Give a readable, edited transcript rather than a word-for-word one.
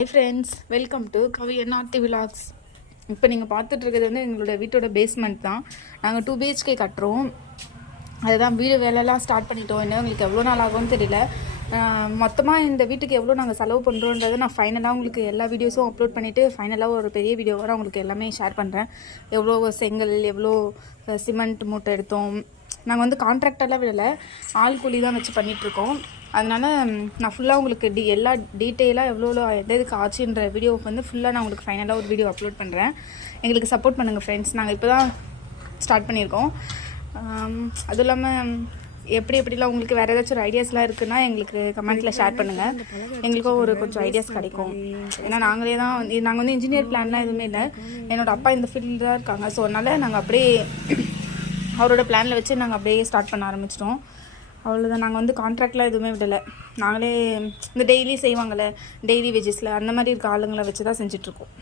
Hi friends, welcome to Kavi NRT vlogs. இப்போ நீங்கள் பார்த்துட்டு இருக்கிறது வந்து எங்களோட வீட்டோட பேஸ்மெண்ட் தான். நாங்கள் 2 BHK கட்டுறோம். அதுதான் வீடு வேலையெல்லாம் ஸ்டார்ட் பண்ணிட்டோம். இன்னும் உங்களுக்கு எவ்வளோ நாள் ஆகும்னு தெரியல. மொத்தமாக இந்த வீட்டுக்கு எவ்வளோ நாங்கள் செலவு பண்ணுறோன்றதை நான் ஃபைனலாக உங்களுக்கு எல்லா வீடியோஸும் அப்லோட் பண்ணிவிட்டு ஃபைனலாக ஒரு பெரிய வீடியோவாக உங்களுக்கு எல்லாமே ஷேர் பண்ணுறேன். எவ்வளோ செங்கல், எவ்வளோ சிமெண்ட் மூட்டை எடுத்தோம். நாங்கள் வந்து கான்ட்ராக்டெல்லாம் விடலை, ஆள் கூலி தான் வச்சு பண்ணிகிட்ருக்கோம். அதனால் நான் ஃபுல்லாக உங்களுக்கு எல்லா டீட்டெயிலாக எவ்வளோ எதுக்கு ஆச்சுன்ற வீடியோவுக்கு வந்து ஃபுல்லாக நான் உங்களுக்கு ஃபைனலாக ஒரு வீடியோ அப்லோட் பண்ணுறேன். எங்களுக்கு சப்போர்ட் பண்ணுங்கள் ஃப்ரெண்ட்ஸ். நாங்கள் இப்போ தான் ஸ்டார்ட் பண்ணியிருக்கோம். அதுவும் இல்லாமல் எப்படிலாம் உங்களுக்கு வேறு ஏதாச்சும் ஒரு ஐடியாஸ்லாம் இருக்குன்னா எங்களுக்கு கமெண்ட்டில் ஷேர் பண்ணுங்கள். எங்களுக்கும் ஒரு கொஞ்சம் ஐடியாஸ் கிடைக்கும். ஏன்னா நாங்கள் வந்து இன்ஜினியர் பிளான்லாம் எதுவுமே இல்லை. என்னோடய அப்பா இந்த ஃபீல்டில் தான் இருக்காங்க. ஸோ அதனால் நாங்கள் அப்படியே அவரோட பிளானில் வச்சு நாங்கள் அப்படியே ஸ்டார்ட் பண்ண ஆரம்பிச்சிட்டோம். அவ்வளோதான். நாங்கள் வந்து கான்ட்ராக்ட்லாம் எதுவுமே விடலை. நாங்களே இந்த டெய்லி செய்வாங்கள்ல, டெய்லி வேஜஸில் அந்த மாதிரி இருக்க ஆளுங்களை வச்சு தான் செஞ்சிட்ருக்கோம்.